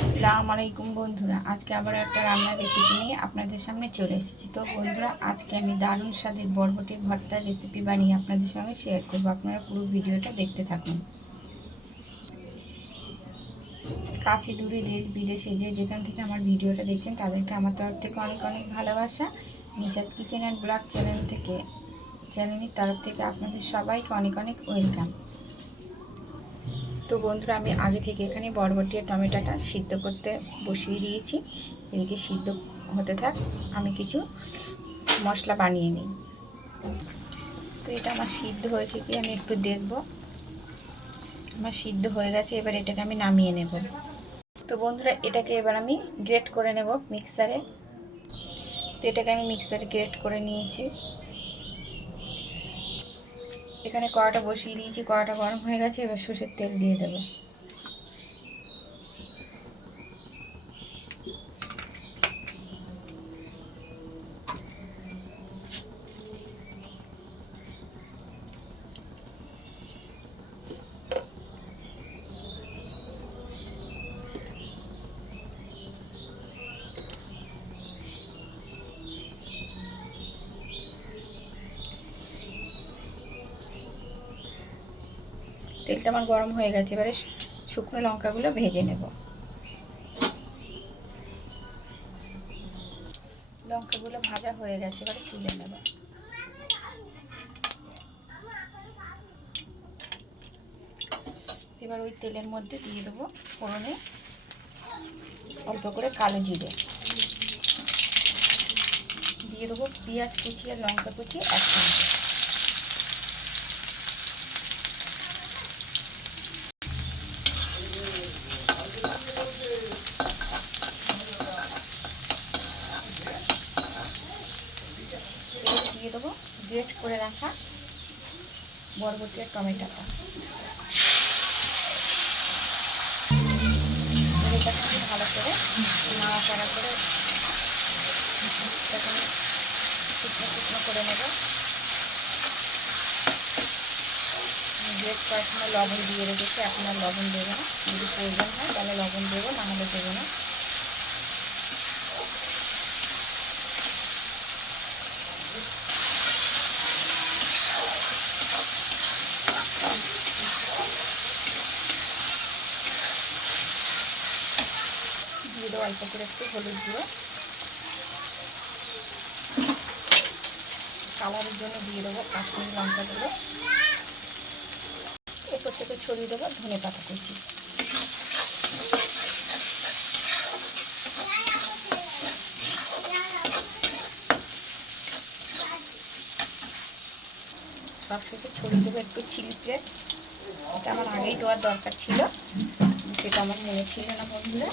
আসসালামু আলাইকুম বন্ধুরা, আজকে আবার একটা রান্নার রেসিপি নিয়ে আপনাদের সামনে চলে এসেছি। তো বন্ধুরা, আজকে আমি দারুণ স্বাদের বরবটির ভর্তার রেসিপি বানিয়ে আপনাদের সঙ্গে শেয়ার করব। আপনারা পুরো ভিডিওটা দেখতে থাকুন। কাছে দূরে দেশ বিদেশে যে যেখান থেকে আমার ভিডিওটা দেখছেন তাদেরকে আমার তরফ থেকে অনেক অনেক ভালোবাসা। নিশাদ কিচেন অ্যান্ড ব্লগ চ্যানেলের তরফ থেকে আপনাদের সবাইকে অনেক অনেক ওয়েলকাম। তো বন্ধুরা, আমি আগে থেকে এখানে বরবটি আর টমেটোটা সিদ্ধ করতে বসিয়ে দিয়েছি। এদিকে সিদ্ধ হতে থাক, আমি কিছু মশলা বানিয়ে নিই। তো এটা আমার সিদ্ধ হয়েছে কি আমি একটু দেখব। আমার সিদ্ধ হয়ে গেছে, এবার এটাকে আমি নামিয়ে নেব। তো বন্ধুরা, এটাকে এবার আমি গ্রেট করে নেব মিক্সারে। তো এটাকে আমি মিক্সারে গ্রেট করে নিয়েছি। এখানে কড়াটা বসিয়ে দিয়েছি, কড়াটা গরম হয়ে গেছে। এবার সর্ষের তেল দিয়ে দেবো। তেলটা আমার গরম হয়ে গেছে, এবারে শুকনো লঙ্কাগুলো ভেজে নেব। লঙ্কাগুলো ভাজা হয়ে গেছে, এবারে তুলে নেব। এবার ওই তেলের মধ্যে দিয়ে দেবো ফোড়নে অল্প করে কালো জিরে, দিয়ে দেবো পেঁয়াজ কুচি আর লঙ্কা কুচি একসঙ্গে। দিয়ে দেবো গ্রেট করে রাখা বরবটি আর টমেটোটা। এটাকে ভালো করে নাড়াচাড়া করে শুকনো শুকনো করে নেব। গ্রেট করার সময় লবণ দিয়ে রেখেছি, এখন আর লবণ দেবো না। যদি প্রয়োজন হয় তাহলে লবণ দেবো, না হলে দেবো না। দিয়ে দেবো অল্প করে একটু হলুদ গুঁড়ো, কালারের জন্য দিয়ে দেবো কাশ্মীরি লঙ্কা গুঁড়ো। এরপর থেকে ছড়িয়ে দেবো ধনে পাতা কুচি। সব শেষে ছড়িয়ে দেবো একটু চিলি ফ্লেক্স। এটা আমার আগেই দেওয়ার দরকার ছিল, সেটা আমার মনে ছিল না বন্ধুরা।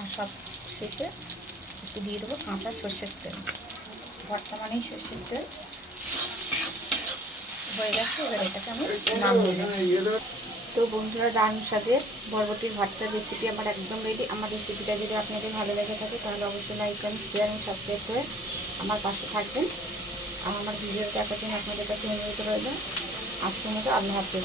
আর সব শেষে একটু দিয়ে দেবো কাঁচা সর্ষের তেল। বর্তমানেই সর্ষের তেল হয়ে গেছে, এবার এটাকে আমি নামিয়ে নেব। তো বন্ধুরা, দারুণ স্বাদের বরবটির ভর্তার রেসিপি আমার একদম রেডি। আমার রেসিপিটা যদি আপনাদের ভালো লেগে থাকে তাহলে অবশ্যই লাইক করেন, শেয়ার এবং সাবস্ক্রাইব করে আমার পাশে থাকবেন। আর আমার ভিডিওটা দেখার জন্য আপনাদের কাছে অনুরোধ রইল। আজকের মতো আল্লাহ হাফেজ।